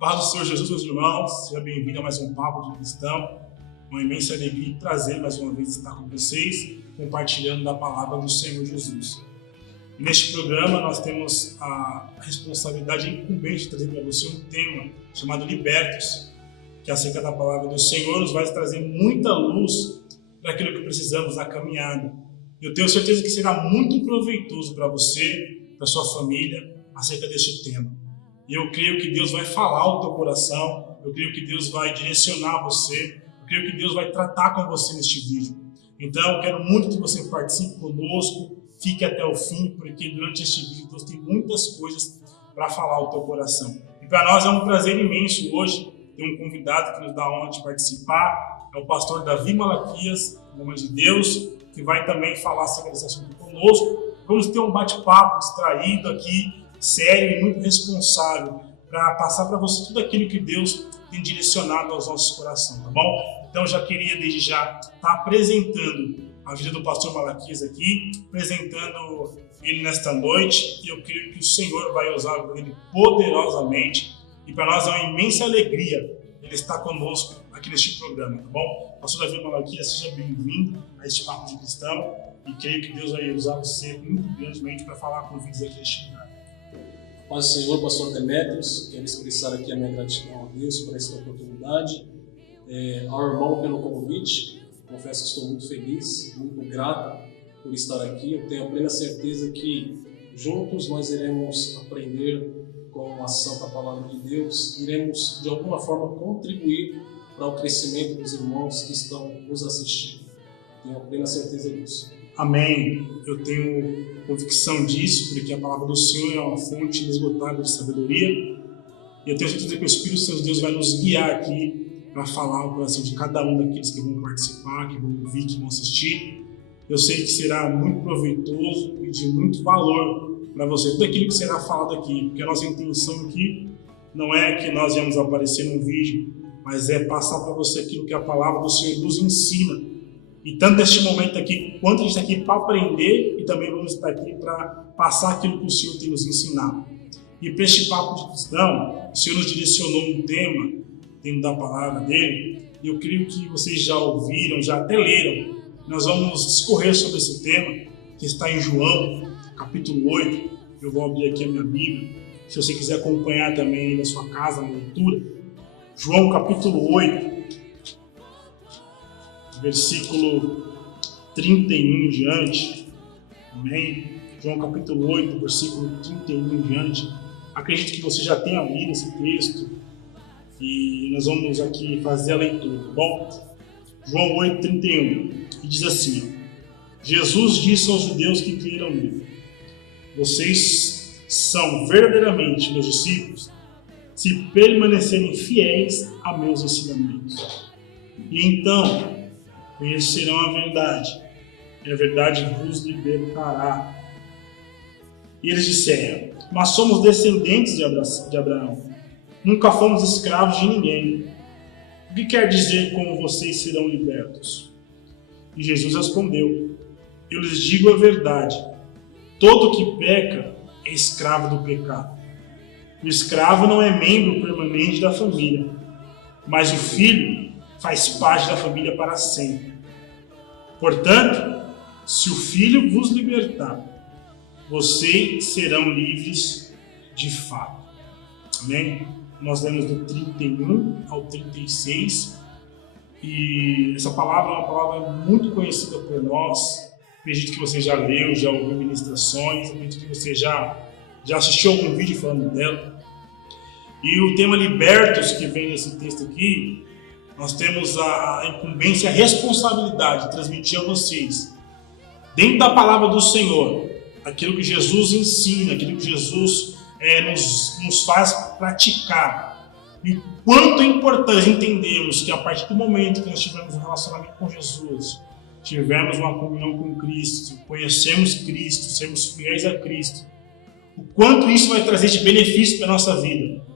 Paz do Senhor Jesus, meus irmãos, seja bem-vindo a mais um Papo de Cristão. Uma imensa alegria e prazer mais uma vez estar com vocês, compartilhando da palavra do Senhor Jesus. E neste programa nós temos a responsabilidade incumbente de trazer para você um tema chamado Libertos, que acerca da palavra do Senhor nos vai trazer muita luz para aquilo que precisamos na caminhada. Eu tenho certeza que será muito proveitoso para você, para sua família, acerca deste tema. E eu creio que Deus vai falar ao teu coração, eu creio que Deus vai direcionar você, eu creio que Deus vai tratar com você neste vídeo. Então, eu quero muito que você participe conosco, fique até o fim, porque durante este vídeo Deus tem muitas coisas para falar ao teu coração. E para nós é um prazer imenso hoje ter um convidado que nos dá a honra de participar, é o pastor Davi Malaquias, em nome de Deus, que vai também falar sobre esse assunto conosco. Vamos ter um bate-papo distraído aqui, sério e muito responsável, para passar para você tudo aquilo que Deus tem direcionado aos nossos corações, tá bom? Então, já queria desde já estar apresentando a vida do pastor Malaquias aqui, apresentando ele nesta noite, e eu creio que o Senhor vai usar ele poderosamente, e para nós é uma imensa alegria ele estar conosco aqui neste programa, tá bom? Pastor Davi Malaquias, seja bem-vindo a este Papo de Cristão, e creio que Deus vai usar você muito grandemente para falar com vídeos aqui neste lugar. Paz do Senhor, pastor Demetrios, quero expressar aqui a minha gratidão a Deus por esta oportunidade, ao irmão pelo convite. Confesso que estou muito feliz, muito grato por estar aqui. Eu tenho a plena certeza que juntos nós iremos aprender com a santa palavra de Deus, iremos de alguma forma contribuir para o crescimento dos irmãos que estão nos assistindo. Tenho a plena certeza disso. Amém. Eu tenho convicção disso, porque a palavra do Senhor é uma fonte inesgotável de sabedoria. E eu tenho certeza que o Espírito Santo de Deus vai nos guiar aqui para falar o coração de cada um daqueles que vão participar, que vão ouvir, que vão assistir. Eu sei que será muito proveitoso e de muito valor para você, tudo aquilo que será falado aqui, porque a nossa intenção aqui não é que nós viemos aparecer num vídeo, mas é passar para você aquilo que a palavra do Senhor nos ensina. E tanto neste momento aqui, quanto a gente está aqui para aprender, e também vamos estar aqui para passar aquilo que o Senhor tem nos ensinado. E para este Papo de Cristão, o Senhor nos direcionou um tema dentro da palavra dele, e eu creio que vocês já ouviram, já até leram. Nós vamos discorrer sobre esse tema, que está em João, capítulo 8. Eu vou abrir aqui a minha Bíblia, se você quiser acompanhar também aí na sua casa, na leitura. João, capítulo 8. Versículo 31 em diante, amém? João capítulo 8, versículo 31 em diante. Acredito que você já tenha lido esse texto e nós vamos aqui fazer a leitura, tá bom? João 8, 31, e diz assim: Jesus disse aos judeus que creram nele: vocês são verdadeiramente meus discípulos se permanecerem fiéis a meus ensinamentos. E então conhecerão a verdade, e a verdade vos libertará. E eles disseram: mas somos descendentes de Abraão, nunca fomos escravos de ninguém. O que quer dizer como vocês serão libertos? E Jesus respondeu: eu lhes digo a verdade, todo que peca é escravo do pecado. O escravo não é membro permanente da família, mas o filho faz parte da família para sempre. Portanto, se o Filho vos libertar, vocês serão livres de fato. Amém? Nós lemos do 31 ao 36, e essa palavra é uma palavra muito conhecida por nós. Acredito que você já leu, já ouviu ministrações, acredito que você já assistiu algum vídeo falando dela. E o tema libertos, que vem nesse texto aqui, nós temos a incumbência, a responsabilidade de transmitir a vocês, dentro da palavra do Senhor, aquilo que Jesus ensina, aquilo que Jesus nos faz praticar. E o quanto é importante entendermos que a partir do momento que nós tivermos um relacionamento com Jesus, tivermos uma comunhão com Cristo, conhecemos Cristo, sermos fiéis a Cristo, o quanto isso vai trazer de benefício para a nossa vida.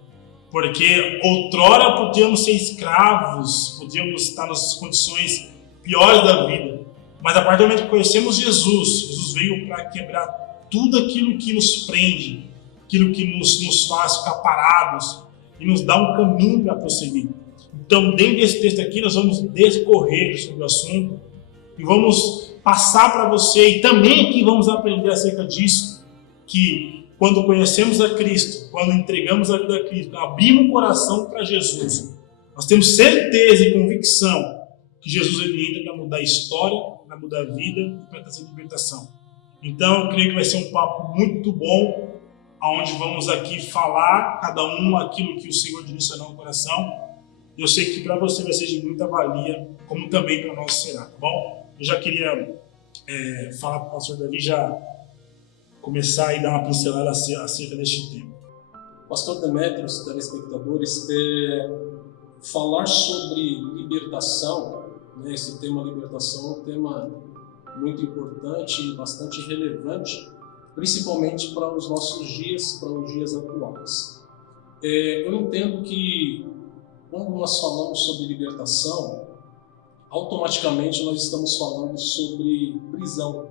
Porque outrora podíamos ser escravos, podíamos estar nas condições piores da vida. Mas a partir do momento que conhecemos Jesus veio para quebrar tudo aquilo que nos prende, aquilo que nos faz ficar parados. e nos dá um caminho para prosseguir. Então, dentro desse texto aqui, nós vamos discorrer sobre o assunto e vamos passar para você, e também aqui vamos aprender acerca disso, que quando conhecemos a Cristo, quando entregamos a vida a Cristo, abrimos o coração para Jesus, nós temos certeza e convicção que Jesus ele entra para mudar a história, para mudar a vida e para trazer libertação. Então, eu creio que vai ser um papo muito bom, onde vamos aqui falar, cada um, aquilo que o Senhor direcionou no coração. Eu sei que para você vai ser de muita valia, como também para nós será, tá bom? Eu já queria falar para o pastor Davi já começar e dar uma pincelada acerca deste tema. Pastor Demetrios, telespectadores, falar sobre libertação, né, esse tema libertação é um tema muito importante e bastante relevante, principalmente para os nossos dias, para os dias atuais. Eu entendo que quando nós falamos sobre libertação, automaticamente nós estamos falando sobre prisão,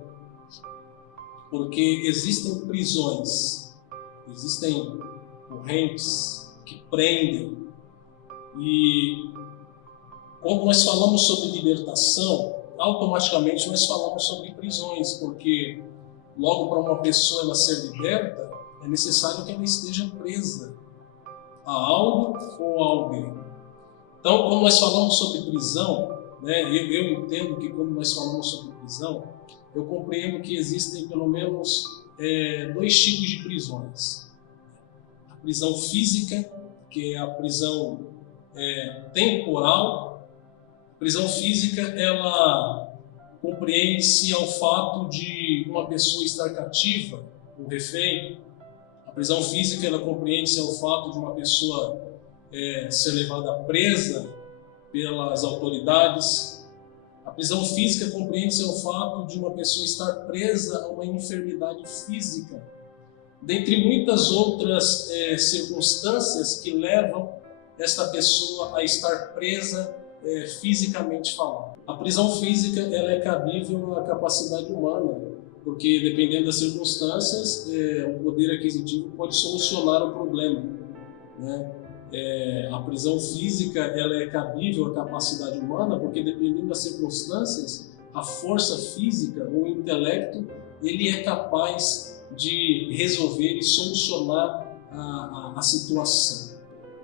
porque existem prisões, existem correntes que prendem, e quando nós falamos sobre libertação, automaticamente nós falamos sobre prisões, porque logo para uma pessoa ela ser liberta, é necessário que ela esteja presa a algo ou a alguém. Então, quando nós falamos sobre prisão, né, eu entendo que quando nós falamos sobre prisão, eu compreendo que existem pelo menos 2 tipos de prisões. A prisão física, que é a prisão temporal. A prisão física, ela compreende-se ao fato de uma pessoa estar cativa, um refém. A prisão física, ela compreende-se ao fato de uma pessoa ser levada presa pelas autoridades. A prisão física compreende-se ao fato de uma pessoa estar presa a uma enfermidade física, dentre muitas outras circunstâncias que levam esta pessoa a estar presa fisicamente falando. A prisão física ela é cabível à capacidade humana, porque dependendo das circunstâncias, o poder aquisitivo pode solucionar o problema, né? A prisão física ela é cabível à capacidade humana, porque dependendo das circunstâncias, a força física ou o intelecto ele é capaz de resolver e solucionar a situação.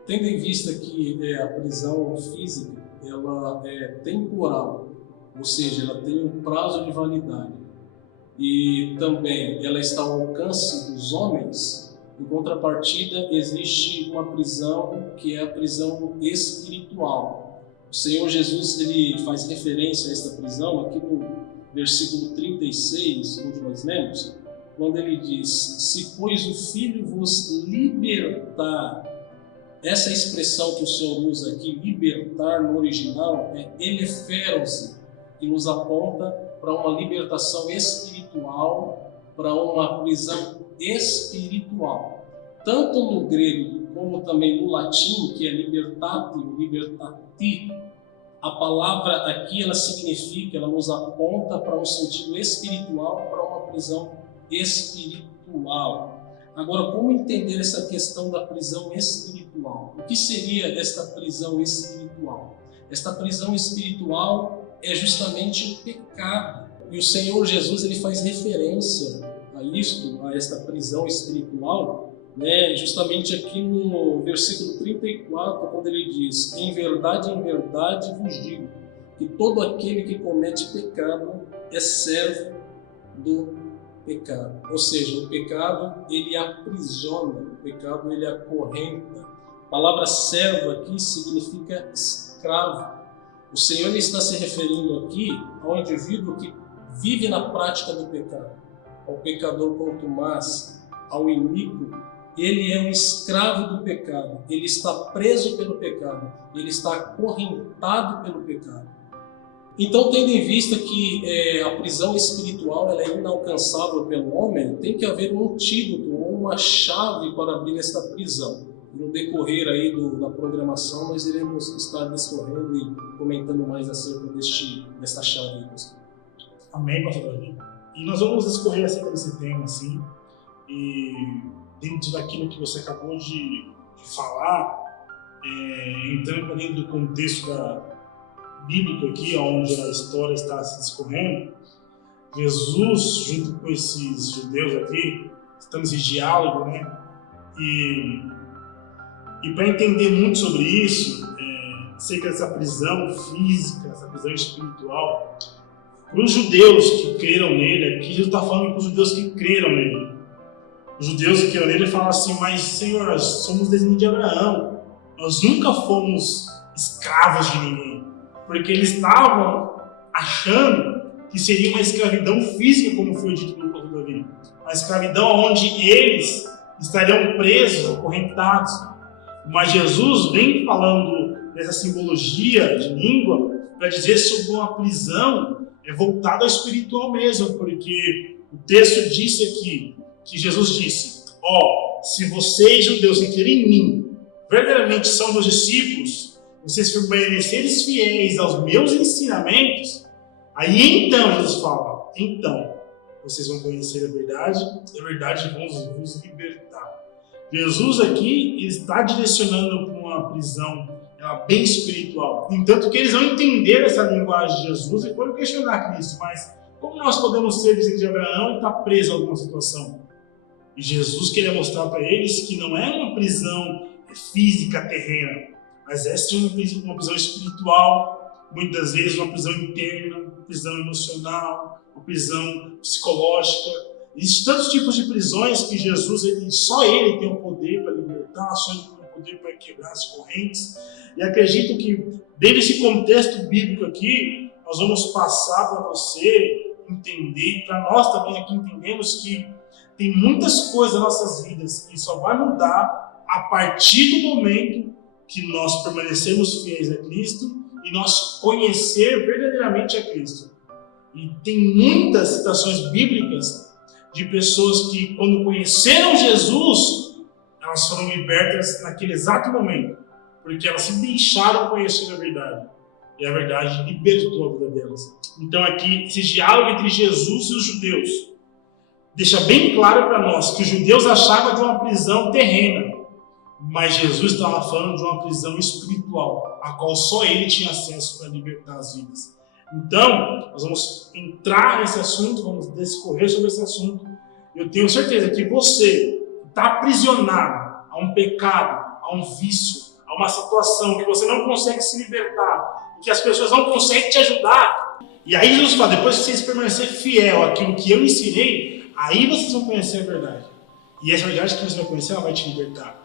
Tendo em vista que a prisão física ela é temporal, ou seja, ela tem um prazo de validade, e também ela está ao alcance dos homens, em contrapartida existe uma prisão que é a prisão espiritual. O Senhor Jesus ele faz referência a esta prisão aqui no versículo 36, onde nós lemos, quando ele diz: se pois o Filho vos libertar. Essa expressão que o Senhor usa aqui, libertar, no original, é eleférose, que nos aponta para uma libertação espiritual, para uma prisão espiritual. Tanto no grego como também no latim, que é libertatio, libertati, a palavra aqui ela significa, ela nos aponta para um sentido espiritual, para uma prisão espiritual. Agora, como entender essa questão da prisão espiritual? O que seria esta prisão espiritual? Esta prisão espiritual é justamente o pecado. E o Senhor Jesus ele faz referência a isto, a esta prisão espiritual, né? Justamente aqui no versículo 34, quando ele diz: em verdade vos digo, que todo aquele que comete pecado é servo do pecado. Ou seja, o pecado ele aprisiona, o pecado ele acorrenta. A palavra servo aqui significa escravo. O Senhor ele está se referindo aqui ao indivíduo que vive na prática do pecado, ao pecador contumaz, ao iníquo. Ele é um escravo do pecado, ele está preso pelo pecado, ele está acorrentado pelo pecado. Então, tendo em vista que a prisão espiritual ela é inalcançável pelo homem, tem que haver um antídoto ou uma chave para abrir esta prisão. No decorrer aí da programação, nós iremos estar discorrendo e comentando mais acerca desta chave. Amém, pastor Davi. E nós vamos discorrer acerca desse tema, assim, e dentro daquilo que você acabou de falar, entrando para dentro do contexto bíblico aqui, onde a história está se discorrendo, Jesus, junto com esses judeus aqui, estamos em diálogo, né? E para entender muito sobre isso, acerca dessa prisão física, essa prisão espiritual, para os judeus que creram nele, aqui Jesus está falando para os judeus que creram nele. Os judeus que creram nele falam assim: mas Senhor, nós somos descendentes de Abraão, nós nunca fomos escravos de ninguém, porque eles estavam achando que seria uma escravidão física, como foi dito pelo pastor Davi, uma escravidão onde eles estariam presos, acorrentados. Mas Jesus vem falando dessa simbologia de língua para dizer sobre uma prisão voltada ao espiritual mesmo, porque o texto disse aqui, que Jesus disse: se vocês, judeus, que creem em mim, verdadeiramente são meus discípulos, vocês permanecerem fiéis aos meus ensinamentos, aí então, Jesus fala, então, vocês vão conhecer a verdade vão vos libertar. Jesus aqui está direcionando para uma prisão bem espiritual. Entanto que eles não entenderam essa linguagem de Jesus e foram questionar Cristo, mas como nós podemos ser descendentes de Abraão e estar preso a alguma situação? E Jesus queria mostrar para eles que não é uma prisão física, terrena, mas é sim uma prisão espiritual, muitas vezes uma prisão interna, uma prisão emocional, uma prisão psicológica. Existem tantos tipos de prisões que Jesus, só Ele tem o poder para libertar, só Ele tem o poder para quebrar as correntes. E acredito que, dentro desse contexto bíblico aqui, nós vamos passar para você entender, e para nós também aqui entendemos que tem muitas coisas nas nossas vidas que só vai mudar a partir do momento que nós permanecemos fiéis a Cristo e nós conhecer verdadeiramente a Cristo. E tem muitas citações bíblicas de pessoas que, quando conheceram Jesus, elas foram libertas naquele exato momento, porque elas se deixaram conhecer a verdade, e a verdade libertou a vida delas. Então aqui, esse diálogo entre Jesus e os judeus deixa bem claro para nós que os judeus achavam de uma prisão terrena, mas Jesus estava falando de uma prisão espiritual, a qual só Ele tinha acesso para libertar as vidas. Então, nós vamos entrar nesse assunto, vamos discorrer sobre esse assunto. Eu tenho certeza que você está aprisionado a um pecado, a um vício, a uma situação que você não consegue se libertar, e que as pessoas não conseguem te ajudar. E aí Jesus fala: depois que vocês permanecerem fiel àquilo que eu ensinei, aí vocês vão conhecer a verdade. E essa verdade que você vai conhecer, ela vai te libertar.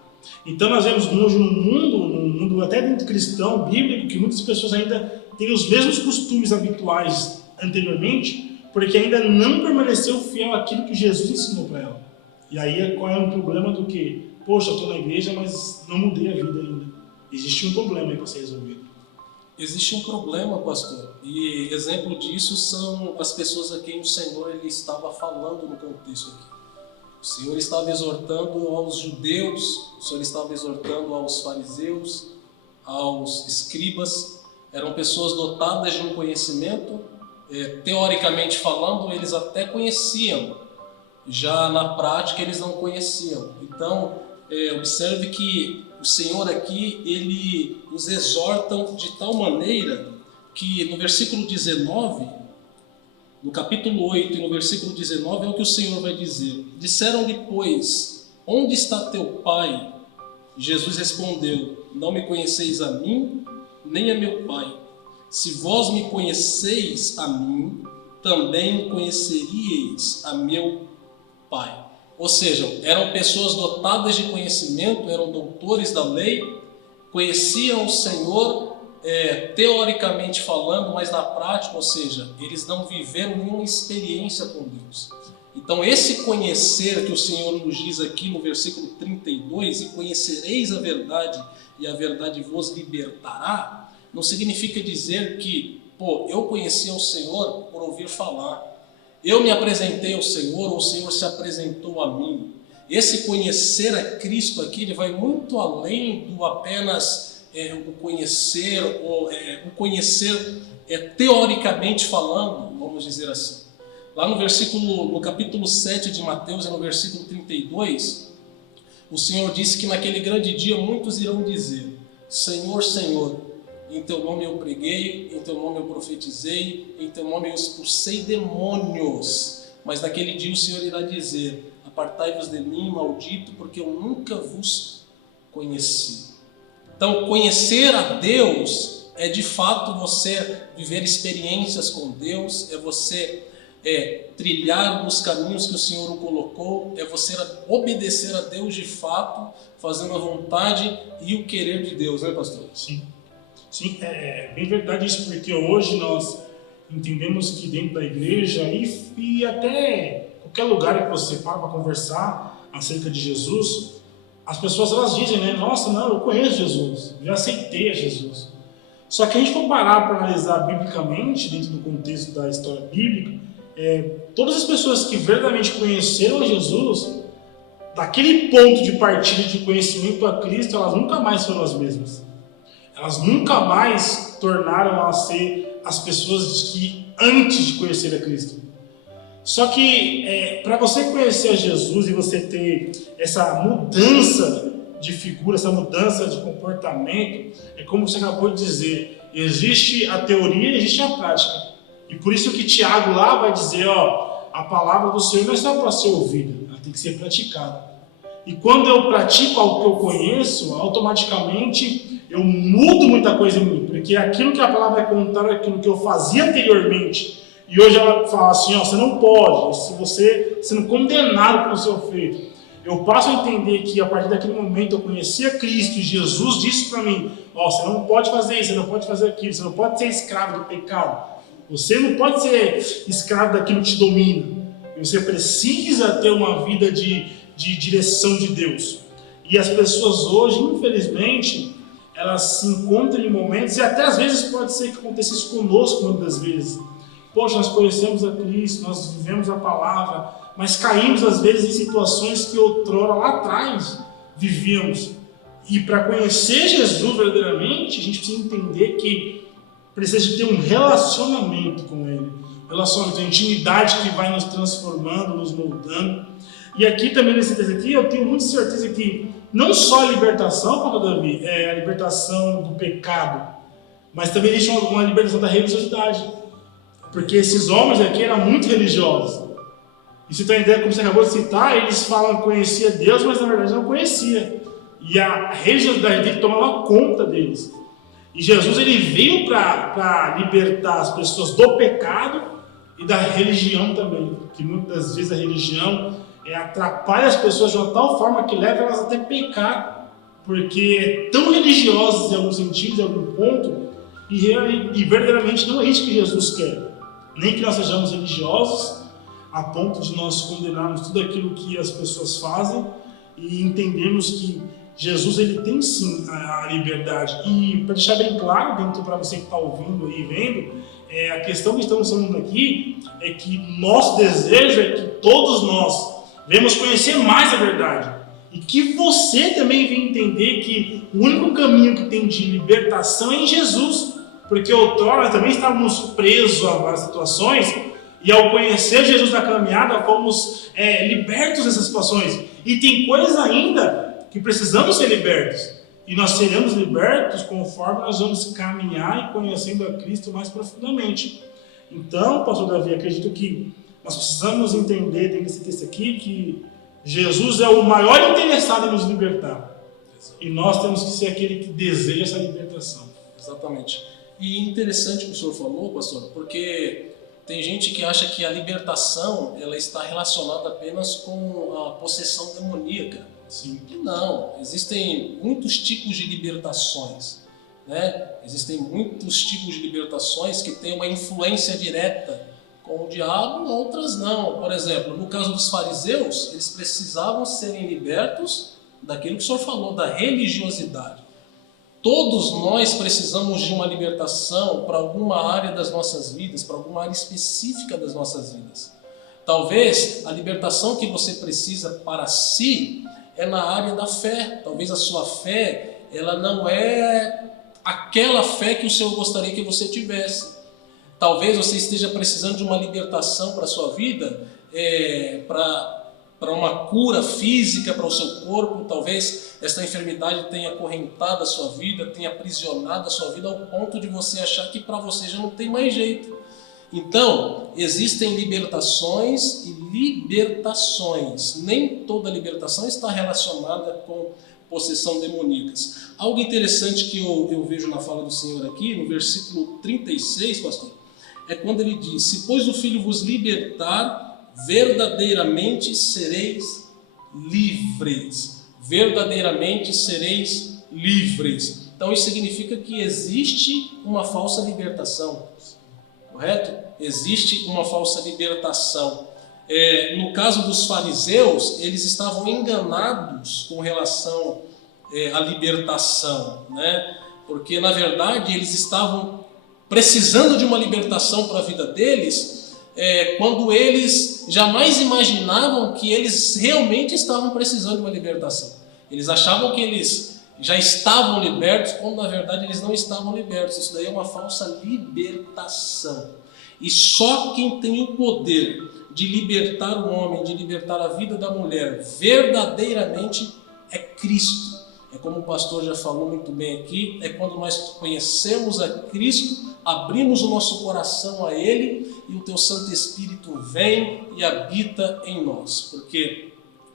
Então nós vemos hoje num mundo até dentro cristão, bíblico, que muitas pessoas ainda têm os mesmos costumes habituais anteriormente, porque ainda não permaneceu fiel àquilo que Jesus ensinou para ela. E aí qual é o problema do que? Poxa, eu estou na igreja, mas não mudei a vida ainda. Existe um problema aí para ser resolvido. Existe um problema, pastor, e exemplo disso são as pessoas a quem o Senhor ele estava falando no contexto aqui. O Senhor estava exortando aos judeus, o Senhor estava exortando aos fariseus, aos escribas. Eram pessoas dotadas de um conhecimento, teoricamente falando, eles até conheciam, já na prática eles não conheciam. Então, observe que o Senhor aqui, ele nos exorta de tal maneira que no versículo 19, no capítulo 8 e no versículo 19 é o que o Senhor vai dizer. Disseram-lhe, pois, onde está teu pai? Jesus respondeu, não me conheceis a mim, nem a meu pai. Se vós me conheceis a mim, também conheceríeis a meu pai. Ou seja, eram pessoas dotadas de conhecimento, eram doutores da lei, conheciam o Senhor, teoricamente falando, mas na prática, ou seja, eles não viveram nenhuma experiência com Deus. Então esse conhecer que o Senhor nos diz aqui no versículo 32, e conhecereis a verdade, e a verdade vos libertará, não significa dizer que, eu conheci o Senhor por ouvir falar. Eu me apresentei ao Senhor, ou o Senhor se apresentou a mim. Esse conhecer a Cristo aqui, ele vai muito além do apenas o conhecer, o conhecer teoricamente falando, vamos dizer assim. Lá no capítulo 7 de Mateus, no versículo 32, o Senhor disse que naquele grande dia muitos irão dizer, Senhor, Senhor, em teu nome eu preguei, em teu nome eu profetizei, em teu nome eu expulsei demônios. Mas naquele dia o Senhor irá dizer: apartai-vos de mim, maldito, porque eu nunca vos conheci. Então, conhecer a Deus é de fato você viver experiências com Deus, é você trilhar os caminhos que o Senhor o colocou, é você obedecer a Deus de fato, fazendo a vontade e o querer de Deus, né, pastor? Sim, sim, é bem verdade isso, porque hoje nós entendemos que dentro da igreja e até qualquer lugar que você para conversar acerca de Jesus, as pessoas elas dizem, né? Nossa, não, eu conheço Jesus, eu já aceitei a Jesus. Só que a gente for parar para analisar biblicamente, dentro do contexto da história bíblica, todas as pessoas que verdadeiramente conheceram a Jesus, daquele ponto de partida de conhecimento a Cristo, elas nunca mais foram as mesmas. Elas nunca mais tornaram a ser as pessoas que antes de conhecer a Cristo. Só que para você conhecer a Jesus e você ter essa mudança de figura, essa mudança de comportamento, é como você acabou de dizer, existe a teoria e existe a prática. E por isso que Tiago lá vai dizer, a palavra do Senhor não é só para ser ouvida, ela tem que ser praticada. E quando eu pratico algo que eu conheço, automaticamente eu mudo muita coisa em mim, porque aquilo que a palavra vai contar é aquilo que eu fazia anteriormente. E hoje ela fala assim, você não pode, se você sendo condenado pelo seu feito. Eu passo a entender que a partir daquele momento eu conheci a Cristo e Jesus disse para mim, você não pode fazer isso, você não pode fazer aquilo, você não pode ser escravo do pecado. Você não pode ser escravo daquilo que te domina. Você precisa ter uma vida de direção de Deus. E as pessoas hoje, infelizmente, elas se encontram em momentos, e até às vezes pode ser que aconteça isso conosco muitas vezes. Poxa, nós conhecemos a Cristo, nós vivemos a palavra, mas caímos às vezes em situações que outrora lá atrás vivíamos. E para conhecer Jesus verdadeiramente, a gente precisa entender que precisa de ter um relacionamento com Ele. Relacionamento, uma intimidade que vai nos transformando, nos moldando. E aqui também nesse texto aqui, eu tenho muita certeza que não só a libertação, pastor Davi, é a libertação do pecado, mas também existe uma libertação da religiosidade. Porque esses homens aqui eram muito religiosos. E se tem ideia, como você acabou de citar, eles falam que conhecia Deus, mas na verdade não conhecia. E a religiosidade dele tomava conta deles. E Jesus ele veio para libertar as pessoas do pecado e da religião também. Que muitas vezes a religião atrapalha as pessoas de uma tal forma que leva elas até pecar. Porque é tão religiosos em alguns sentidos, em algum ponto, e verdadeiramente não é isso que Jesus quer. Nem que nós sejamos religiosos a ponto de nós condenarmos tudo aquilo que as pessoas fazem e entendermos que Jesus ele tem sim a liberdade. E para deixar bem claro, dentro para você que está ouvindo e vendo, a questão que estamos falando aqui é que nosso desejo é que todos nós venhamos conhecer mais a verdade. E que você também venha entender que o único caminho que tem de libertação é em Jesus. Porque outrora nós também estávamos presos a várias situações e ao conhecer Jesus na caminhada fomos libertos dessas situações. E tem coisas ainda que precisamos ser libertos. E nós seremos libertos conforme nós vamos caminhar e conhecendo a Cristo mais profundamente. Então, pastor Davi, acredito que nós precisamos entender dentro desse texto aqui que Jesus é o maior interessado em nos libertar. E nós temos que ser aquele que deseja essa libertação. Exatamente. E interessante o que o senhor falou, pastor, porque tem gente que acha que a libertação ela está relacionada apenas com a possessão demoníaca. Sim. E não, existem muitos tipos de libertações, né? Existem muitos tipos de libertações que têm uma influência direta com o diabo, outras não. Por exemplo, no caso dos fariseus, eles precisavam serem libertos daquilo que o senhor falou, da religiosidade. Todos nós precisamos de uma libertação para alguma área das nossas vidas, para alguma área específica das nossas vidas. Talvez a libertação que você precisa para si é na área da fé. Talvez a sua fé ela não é aquela fé que o Senhor gostaria que você tivesse. Talvez você esteja precisando de uma libertação para a sua vida, para para uma cura física para o seu corpo. Talvez esta enfermidade tenha acorrentado a sua vida, tenha aprisionado a sua vida ao ponto de você achar que para você já não tem mais jeito. Então, existem libertações e libertações. Nem toda libertação está relacionada com possessão demoníacas. Algo interessante que eu vejo na fala do Senhor aqui, no versículo 36, pastor, é quando ele diz: se pois o Filho vos libertar, verdadeiramente sereis livres. Verdadeiramente sereis livres. Então isso significa que existe uma falsa libertação, correto? Existe uma falsa libertação. No caso dos fariseus, eles estavam enganados com relação à libertação, né? Porque na verdade eles estavam precisando de uma libertação para a vida deles, quando eles jamais imaginavam que eles realmente estavam precisando de uma libertação. Eles achavam que eles já estavam libertos, quando na verdade eles não estavam libertos. Isso daí é uma falsa libertação. E só quem tem o poder de libertar o homem, de libertar a vida da mulher, verdadeiramente é Cristo. É como o pastor já falou muito bem aqui, é quando nós conhecemos a Cristo, abrimos o nosso coração a Ele e o Teu Santo Espírito vem e habita em nós. Porque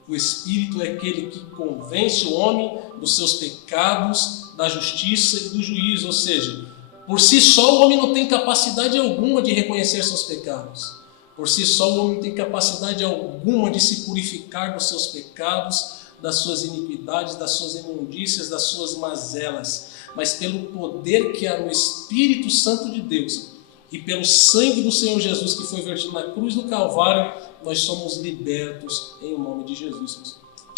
o Espírito é aquele que convence o homem dos seus pecados, da justiça e do juízo. Ou seja, por si só o homem não tem capacidade alguma de reconhecer seus pecados. Por si só o homem não tem capacidade alguma de se purificar dos seus pecados, das suas iniquidades, das suas imundícias, das suas mazelas. Mas pelo poder que há no Espírito Santo de Deus e pelo sangue do Senhor Jesus que foi vertido na cruz do Calvário, nós somos libertos em nome de Jesus.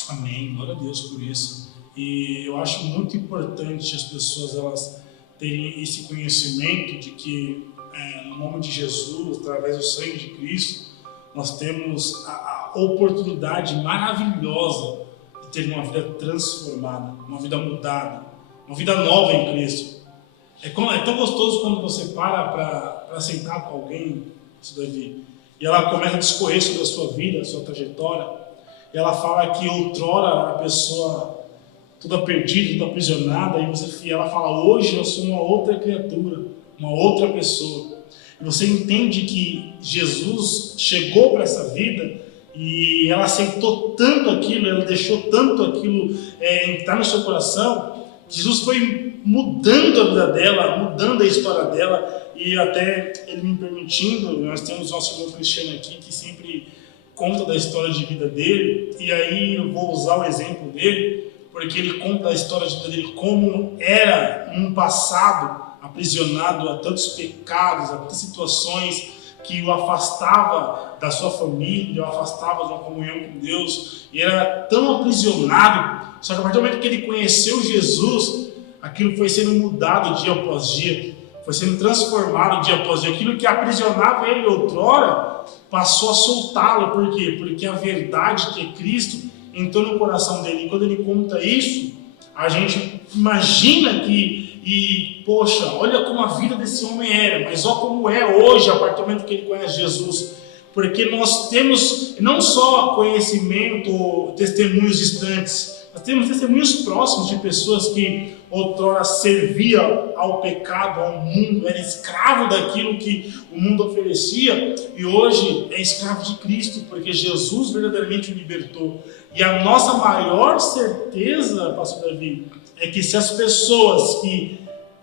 Amém, glória a Deus por isso. E eu acho muito importante as pessoas elas terem esse conhecimento de que no nome de Jesus, através do sangue de Cristo, nós temos a oportunidade maravilhosa de ter uma vida transformada, uma vida mudada, uma vida nova em Cristo. É tão gostoso quando você para sentar com alguém, Davi, e ela começa a discorrer sobre a sua vida, a sua trajetória, e ela fala que outrora a pessoa toda perdida, toda aprisionada, e ela fala: hoje eu sou uma outra criatura, uma outra pessoa. E você entende que Jesus chegou para essa vida e ela aceitou tanto aquilo, ela deixou tanto aquilo entrar no seu coração, que Jesus foi mudando a vida dela, mudando a história dela, e até ele me permitindo, nós temos o nosso irmão Cristiano aqui, que sempre conta da história de vida dele, e aí eu vou usar o exemplo dele, porque ele conta a história de vida dele como era num passado, aprisionado a tantos pecados, a tantas situações que o afastava da sua família, o afastava de uma comunhão com Deus, e era tão aprisionado. Só que a partir do momento que ele conheceu Jesus, aquilo foi sendo mudado dia após dia, foi sendo transformado dia após dia. Aquilo que aprisionava ele outrora passou a soltá-lo. Por quê? Porque a verdade que é Cristo entrou no coração dele. E quando ele conta isso, a gente imagina poxa, olha como a vida desse homem era, mas olha como é hoje, a partir do momento que ele conhece Jesus. Porque nós temos não só conhecimento, testemunhos distantes, nós temos testemunhos próximos de pessoas que outrora serviam ao pecado, ao mundo, era escravo daquilo que o mundo oferecia, e hoje é escravo de Cristo, porque Jesus verdadeiramente o libertou. E a nossa maior certeza, pastor Davi, é que se as pessoas que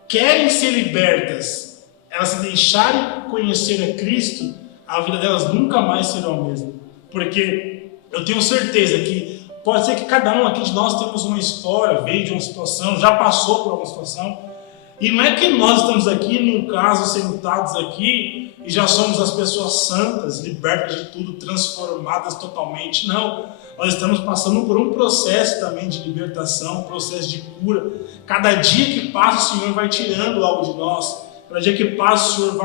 querem ser libertas, elas se deixarem conhecer a Cristo, a vida delas nunca mais será a mesma. Porque eu tenho certeza que pode ser que cada um aqui de nós temos uma história, veio de uma situação, já passou por uma situação, e não é que nós estamos aqui, num caso, sentados aqui, e já somos as pessoas santas, libertas de tudo, transformadas totalmente. Não, nós estamos passando por um processo também de libertação, um processo de cura. Cada dia que passa, o Senhor vai tirando algo de nós. Cada dia que passa, o Senhor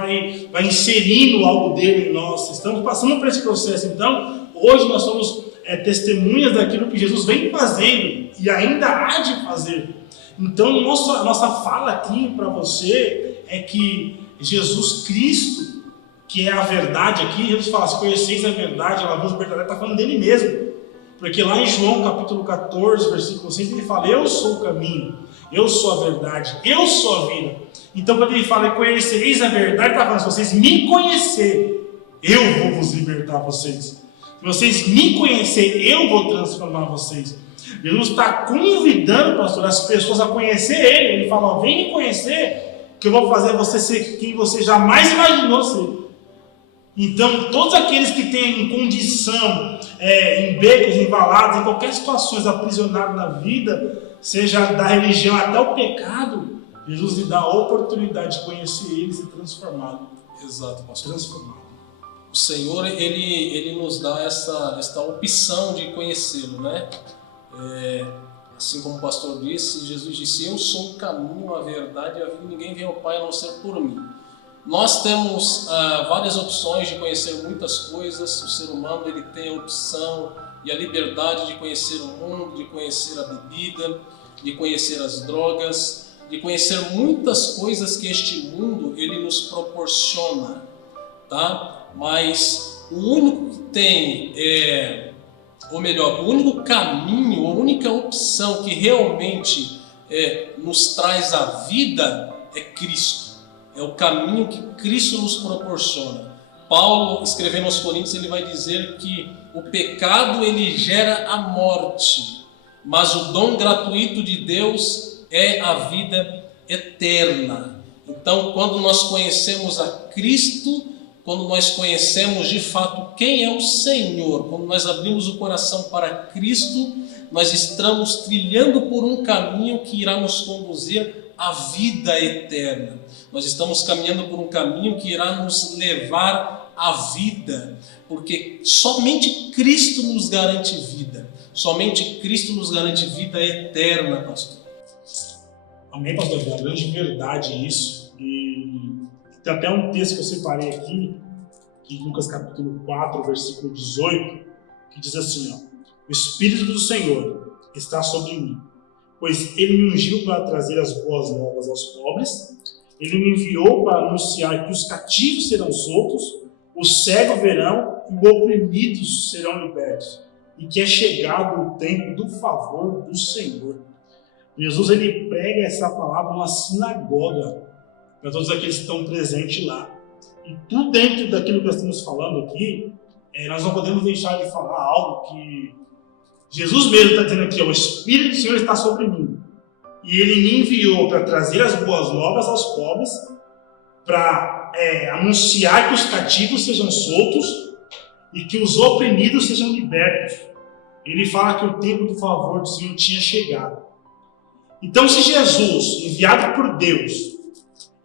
vai inserindo algo dele em nós. Estamos passando por esse processo. Então, hoje nós somos testemunhas daquilo que Jesus vem fazendo e ainda há de fazer. Então, nossa fala aqui para você é que Jesus Cristo, que é a verdade aqui, Jesus fala: se conheceis a verdade, a luz verdadeira, está falando dele mesmo. Porque lá em João capítulo 14, versículo 6, ele fala: eu sou o caminho, eu sou a verdade, eu sou a vida. Então quando ele fala: conhecereis a verdade, ele está falando: se vocês me conhecerem, eu vou vos libertar vocês. Se vocês me conhecerem, eu vou transformar vocês. Jesus está convidando, pastor, as pessoas a conhecer Ele. Ele fala: vem me conhecer, que eu vou fazer você ser quem você jamais imaginou ser. Então, todos aqueles que têm condição, em becos, em valados, em qualquer situação, aprisionados na vida, seja da religião até o pecado, Jesus lhe dá a oportunidade de conhecer Ele e ser transformado. Exato, pastor. Transformado. O Senhor, ele nos dá esta opção de conhecê-lo, né? Assim como o pastor disse, Jesus disse: eu sou o caminho, a verdade e a vida, ninguém vem ao Pai a não ser por mim. Nós temos várias opções de conhecer muitas coisas. O ser humano, ele tem a opção e a liberdade de conhecer o mundo, de conhecer a bebida, de conhecer as drogas, de conhecer muitas coisas que este mundo ele nos proporciona, tá? Mas o único que tem, ou melhor, o único caminho, a única opção que realmente nos traz a vida é Cristo. É o caminho que Cristo nos proporciona. Paulo, escrevendo aos Coríntios, ele vai dizer que o pecado ele gera a morte, mas o dom gratuito de Deus é a vida eterna. Então, quando nós conhecemos a Cristo, quando nós conhecemos de fato quem é o Senhor, quando nós abrimos o coração para Cristo, nós estamos trilhando por um caminho que irá nos conduzir à vida eterna. Nós estamos caminhando por um caminho que irá nos levar à vida, porque somente Cristo nos garante vida. Somente Cristo nos garante vida eterna, pastor. Amém, pastor? É uma grande verdade isso. E tem até um texto que eu separei aqui, em Lucas capítulo 4, versículo 18, que diz assim: o Espírito do Senhor está sobre mim, pois Ele me ungiu para trazer as boas novas aos pobres. Ele me enviou para anunciar que os cativos serão soltos, os cegos verão e os oprimidos serão libertos, e que é chegado o tempo do favor do Senhor. Jesus, ele prega essa palavra numa sinagoga, para todos aqueles que estão presentes lá. E tudo dentro daquilo que nós estamos falando aqui, nós não podemos deixar de falar algo que Jesus mesmo está dizendo aqui: o Espírito do Senhor está sobre mim. E Ele me enviou para trazer as boas novas aos pobres, para anunciar que os cativos sejam soltos e que os oprimidos sejam libertos. Ele fala que o tempo do favor do Senhor tinha chegado. Então, se Jesus, enviado por Deus,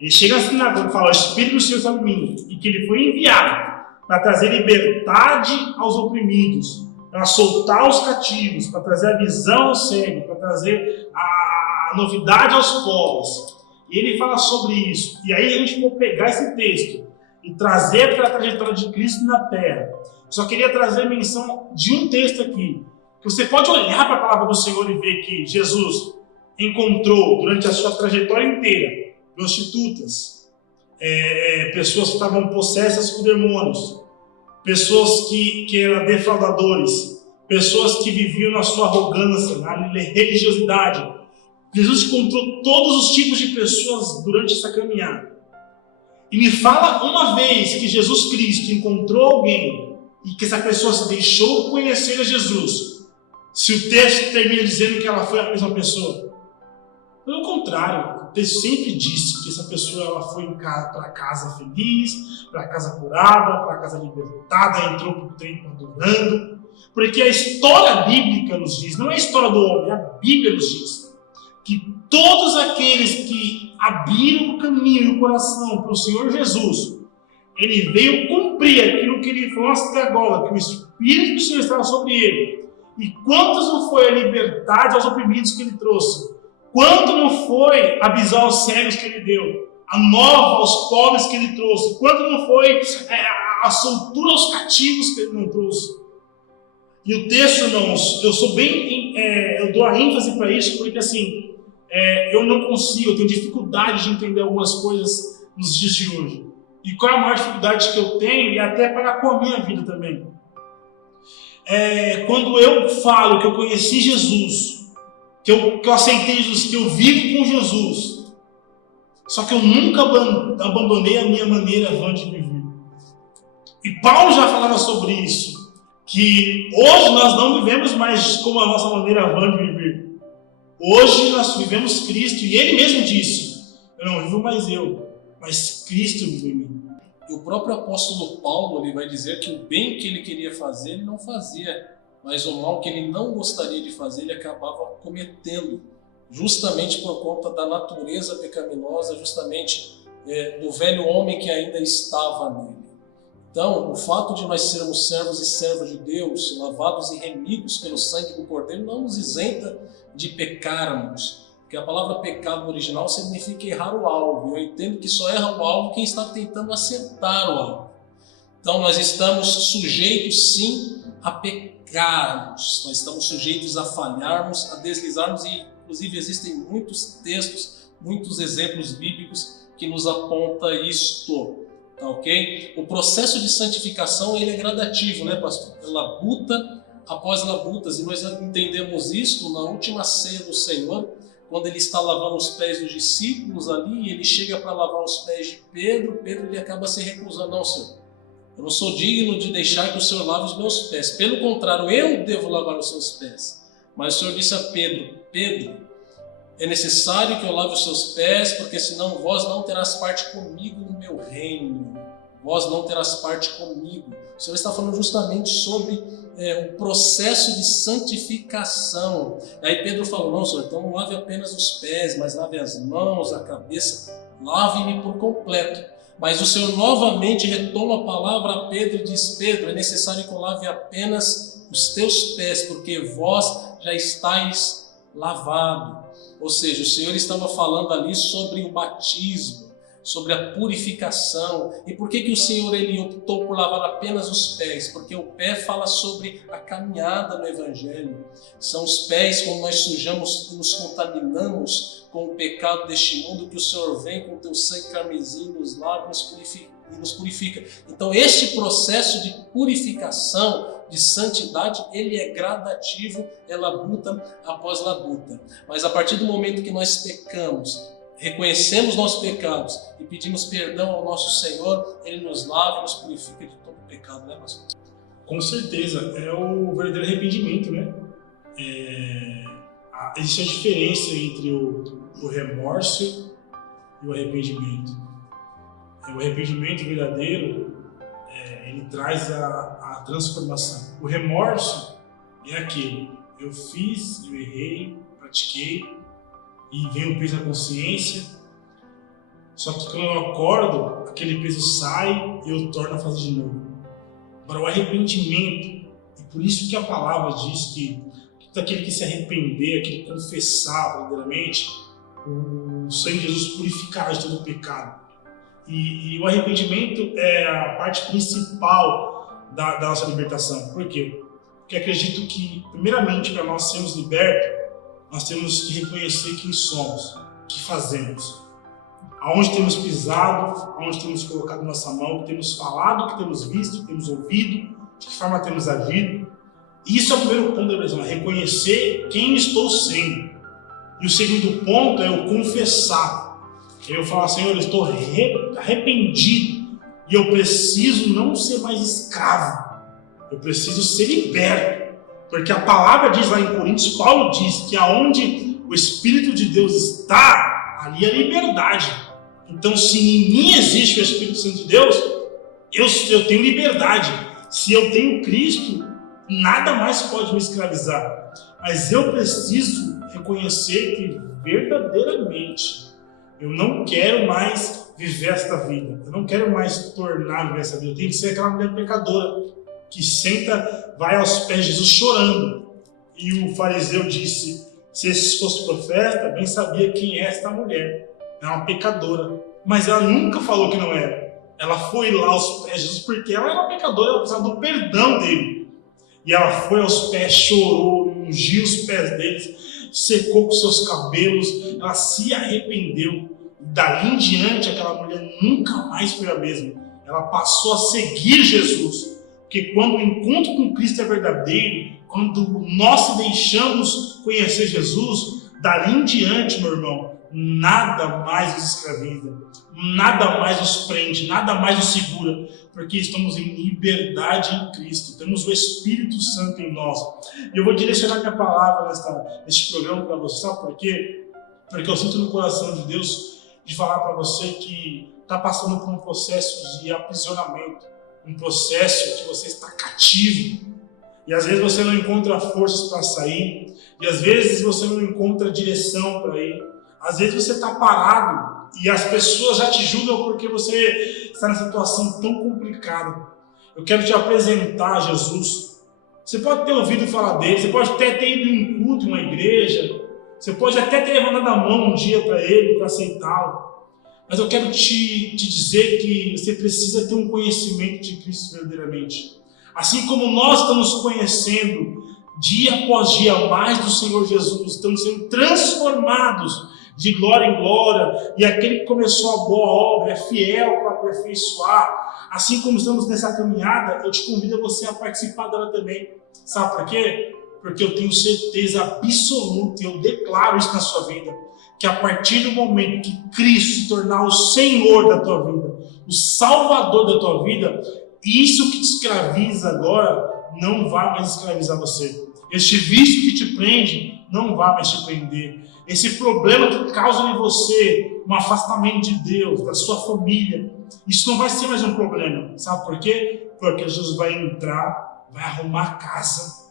ele chega na sinagoga e fala: o Espírito do Senhor está sobre mim, e que ele foi enviado para trazer liberdade aos oprimidos, para soltar os cativos, para trazer a visão ao cego, para trazer a novidade aos povos. E ele fala sobre isso. E aí a gente for pegar esse texto e trazer para a trajetória de Cristo na Terra. Só queria trazer a menção de um texto aqui, que você pode olhar para a palavra do Senhor e ver que Jesus encontrou durante a sua trajetória inteira prostitutas, pessoas que estavam possessas por demônios, pessoas que eram defraudadores, pessoas que viviam na sua arrogância, na religiosidade. Jesus encontrou todos os tipos de pessoas durante essa caminhada. E me fala uma vez que Jesus Cristo encontrou alguém e que essa pessoa se deixou conhecer a Jesus, se o texto termina dizendo que ela foi a mesma pessoa. Pelo contrário, o texto sempre disse que essa pessoa ela foi para casa feliz, para casa curada, para casa libertada, entrou para o templo adorando. Porque a história bíblica nos diz, não é a história do homem, a Bíblia nos diz, que todos aqueles que abriram o caminho e o coração para o Senhor Jesus, ele veio cumprir aquilo que ele falou até agora, que o Espírito do Senhor estava sobre ele. E quantos não foi a liberdade aos oprimidos que ele trouxe? Quanto não foi a visão aos cegos que ele deu? A nova aos pobres que ele trouxe? Quanto não foi a soltura aos cativos que ele não trouxe? E o texto, irmãos, eu dou a ênfase para isso, porque assim, eu não consigo, eu tenho dificuldade de entender algumas coisas nos dias de hoje. E qual é a maior dificuldade que eu tenho, e até para com a minha vida também? quando eu falo que eu conheci Jesus, que eu aceitei Jesus, que eu vivo com Jesus, só que eu nunca abandonei a minha maneira vã de viver. E Paulo já falava sobre isso, que hoje nós não vivemos mais como a nossa maneira vã de viver. Hoje nós vivemos Cristo, e Ele mesmo disse, eu não vivo mais eu, mas Cristo vive em mim. E o próprio apóstolo Paulo, ele vai dizer que o bem que ele queria fazer, ele não fazia, mas o mal que ele não gostaria de fazer, ele acabava cometendo, justamente por conta da natureza pecaminosa, justamente do velho homem que ainda estava nele. Então, o fato de nós sermos servos e servas de Deus, lavados e remidos pelo sangue do Cordeiro, não nos isenta de pecarmos. Porque a palavra pecado no original significa errar o alvo. Eu entendo que só erra o alvo quem está tentando acertar o alvo. Então, nós estamos sujeitos, sim, a pecarmos. Nós estamos sujeitos a falharmos, a deslizarmos. E, inclusive, existem muitos textos, muitos exemplos bíblicos que nos apontam isto. Tá, ok? O processo de santificação ele é gradativo, né, pastor? É labuta após labutas. E nós entendemos isto na última ceia do Senhor, quando ele está lavando os pés dos discípulos ali, e ele chega para lavar os pés de Pedro. Pedro ele acaba se recusando. Não, Senhor, eu não sou digno de deixar que o Senhor lave os meus pés. Pelo contrário, eu devo lavar os seus pés. Mas o Senhor disse a Pedro, Pedro, é necessário que eu lave os seus pés, porque senão vós não terás parte comigo no meu reino. Vós não terás parte comigo. O Senhor está falando justamente sobre o processo de santificação. Aí Pedro falou, não, Senhor, então não lave apenas os pés, mas lave as mãos, a cabeça, lave-me por completo. Mas o Senhor novamente retoma a palavra a Pedro e diz, Pedro, é necessário que eu lave apenas os teus pés, porque vós já estáis lavado. Ou seja, o Senhor estava falando ali sobre o batismo, sobre a purificação. E por que o Senhor ele optou por lavar apenas os pés? Porque o pé fala sobre a caminhada no Evangelho. São os pés quando nós sujamos e nos contaminamos com o pecado deste mundo, que o Senhor vem com o teu sangue carmesim, nos lava e nos purifica. Então este processo de purificação, de santidade, ele é gradativo, é labuta após labuta. Mas a partir do momento que nós pecamos, reconhecemos nossos pecados e pedimos perdão ao nosso Senhor, Ele nos lava e nos purifica de todo pecado, né, pastor? Com certeza, é o verdadeiro arrependimento, né? Existe a diferença entre o remorso e o arrependimento. O arrependimento verdadeiro, ele traz a transformação. O remorso é aquilo, eu fiz, eu errei, pratiquei, e vem o peso da consciência, só que quando eu acordo, aquele peso sai e eu torno a fazer de novo. Agora o arrependimento, e por isso que a palavra diz que todo aquele que se arrepender, aquele que confessar verdadeiramente, o sangue de Jesus purificará de todo o pecado. E o arrependimento é a parte principal da nossa libertação. Por quê? Porque acredito que, primeiramente, para nós sermos libertos, nós temos que reconhecer quem somos, o que fazemos, aonde temos pisado, aonde temos colocado nossa mão, o que temos falado, o que temos visto, o que temos ouvido, de que forma temos agido. Isso é o primeiro ponto da libertação, é reconhecer quem estou sendo. E o segundo ponto é o confessar. Eu falar, Senhor, eu estou arrependido e eu preciso não ser mais escravo, eu preciso ser liberto. Porque a palavra diz lá em Coríntios, Paulo diz que aonde o Espírito de Deus está, ali é liberdade. Então, se em mim existe o Espírito Santo de Deus, eu tenho liberdade. Se eu tenho Cristo, nada mais pode me escravizar. Mas eu preciso reconhecer que verdadeiramente eu não quero mais viver esta vida. Eu não quero mais tornar a viver essa vida. Eu tenho que ser aquela mulher pecadora que senta, vai aos pés de Jesus chorando. E o fariseu disse, se esse fosse profeta, bem sabia quem é esta mulher. É uma pecadora. Mas ela nunca falou que não era. Ela foi lá aos pés de Jesus porque ela era pecadora, ela precisava do perdão dele. E ela foi aos pés, chorou, ungiu os pés dele, secou com seus cabelos, ela se arrependeu. Dali em diante, aquela mulher nunca mais foi a mesma. Ela passou a seguir Jesus. Porque quando o encontro com Cristo é verdadeiro, quando nós deixamos conhecer Jesus, dali em diante, meu irmão, nada mais nos escraviza, nada mais nos prende, nada mais nos segura, porque estamos em liberdade em Cristo, temos o Espírito Santo em nós. E eu vou direcionar minha palavra neste programa para você, sabe por quê? Porque eu sinto no coração de Deus de falar para você que está passando por um processo de aprisionamento, um processo que você está cativo, e às vezes você não encontra forças para sair, e às vezes você não encontra direção para ir, às vezes você está parado e as pessoas já te julgam porque você está nessa situação tão complicada. Eu quero te apresentar Jesus. Você pode ter ouvido falar dele, você pode até ter ido em um culto, em uma igreja, você pode até ter levantado a mão um dia para ele, para aceitá-lo. Mas eu quero te dizer que você precisa ter um conhecimento de Cristo verdadeiramente. Assim como nós estamos conhecendo dia após dia mais do Senhor Jesus, estamos sendo transformados de glória em glória, e aquele que começou a boa obra é fiel para aperfeiçoar. Assim como estamos nessa caminhada, eu te convido a você a participar dela também. Sabe por quê? Porque eu tenho certeza absoluta, e eu declaro isso na sua vida, que a partir do momento que Cristo se tornar o Senhor da tua vida, o Salvador da tua vida, isso que te escraviza agora não vai mais escravizar você. Este vício que te prende não vai mais te prender. Esse problema que causa em você um afastamento de Deus, da sua família, isso não vai ser mais um problema. Sabe por quê? Porque Jesus vai entrar, vai arrumar a casa,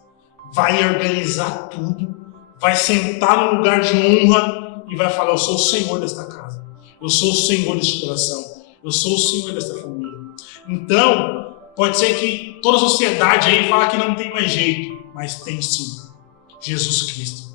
vai organizar tudo, vai sentar no lugar de honra e vai falar: eu sou o Senhor desta casa, eu sou o Senhor deste coração, eu sou o Senhor desta família. Então, pode ser que toda a sociedade aí fala que não tem mais jeito, mas tem sim. Jesus Cristo.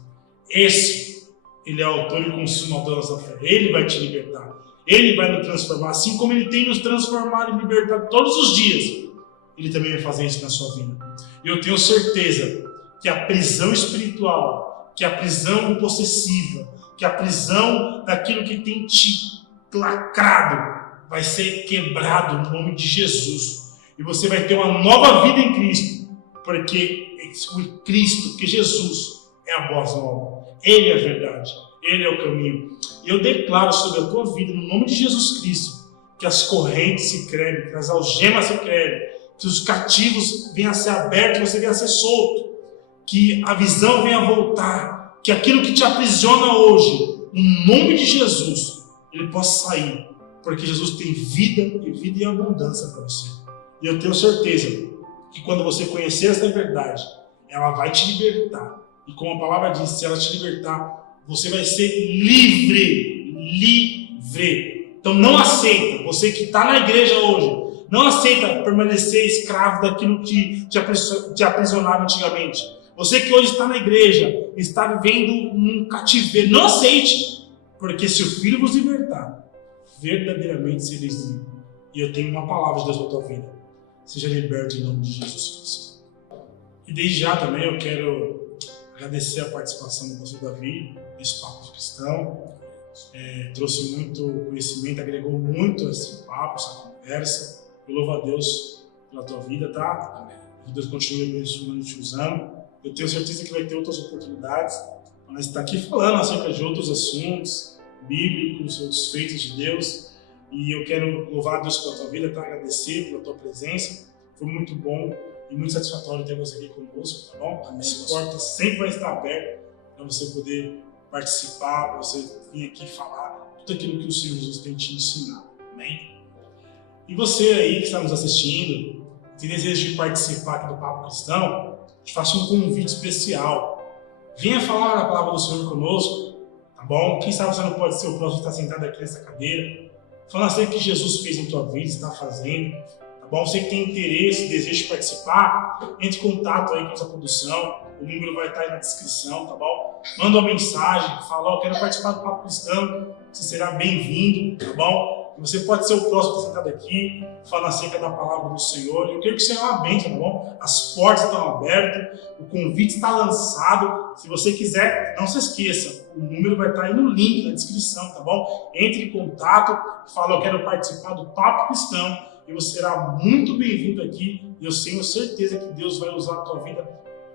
Ele é o autor e consumador da nossa fé. Ele vai te libertar. Ele vai nos transformar. Assim como Ele tem nos transformado e libertado todos os dias, Ele também vai fazer isso na sua vida. E eu tenho certeza que a prisão espiritual, que a prisão possessiva, que a prisão daquilo que tem te lacrado, vai ser quebrado no nome de Jesus. E você vai ter uma nova vida em Cristo. Porque o Cristo, que Jesus é a voz nova. Ele é a verdade, Ele é o caminho. E eu declaro sobre a tua vida, no nome de Jesus Cristo, que as correntes se quebrem, que as algemas se quebrem, que os cativos venham a ser abertos e você venha a ser solto, que a visão venha a voltar, que aquilo que te aprisiona hoje, no nome de Jesus, ele possa sair, porque Jesus tem vida e vida em abundância para você. E eu tenho certeza que quando você conhecer essa verdade, ela vai te libertar. E como a palavra diz, se ela te libertar, você vai ser livre. Livre. Então não aceita, você que está na igreja hoje, não aceita permanecer escravo daquilo que te aprisionava antigamente. Você que hoje está na igreja, está vivendo um cativeiro, não aceite. Porque se o Filho vos libertar, verdadeiramente sereis livres. E eu tenho uma palavra de Deus para a tua vida. Seja liberto em nome de Jesus Cristo. E desde já também eu quero agradecer a participação do pastor Davi nesse papo cristão. Trouxe muito conhecimento, agregou muito a esse papo, essa conversa. Eu louvo a Deus pela tua vida, tá? Amém. Que Deus continue abençoando e te usando. Eu tenho certeza que vai ter outras oportunidades para nós estar aqui falando acerca de outros assuntos bíblicos, outros feitos de Deus. E eu quero louvar a Deus pela tua vida, tá? Agradecer pela tua presença. Foi muito bom e muito satisfatório ter você aqui conosco, tá bom? Amém. As portas sempre vão estar abertas para você poder participar, para você vir aqui falar tudo aquilo que o Senhor Jesus tem te ensinado. Amém? E você aí que está nos assistindo, tem desejo de participar aqui do Papo Cristão, te faço um convite especial. Venha falar a palavra do Senhor conosco, tá bom? Quem sabe você não pode ser o próximo que está sentado aqui nessa cadeira. Falando assim que Jesus fez em tua vida, está fazendo, tá bom? Você que tem interesse, desejo de participar, entre em contato aí com a nossa produção, o número vai estar aí na descrição, tá bom? Manda uma mensagem, fala: eu quero participar do Papo Cristão, você será bem-vindo, tá bom? E você pode ser o próximo que está sentado aqui, falando acerca da palavra do Senhor. Eu quero que seja uma bênção, tá bom? As portas estão abertas, o convite está lançado. Se você quiser, não se esqueça, o número vai estar aí no link na descrição, tá bom? Entre em contato, fala: eu quero participar do Papo Cristão, e você será muito bem-vindo aqui, e eu tenho certeza que Deus vai usar a tua vida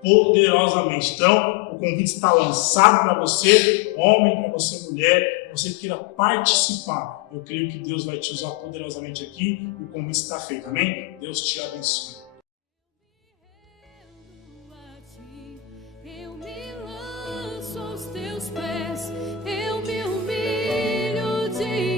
poderosamente. Então, o convite está lançado para você, homem, para você, mulher, para você que queira participar. Eu creio que Deus vai te usar poderosamente aqui, e o convite está feito, amém? Deus te abençoe. Eu me lanço aos teus pés, eu me humilho diante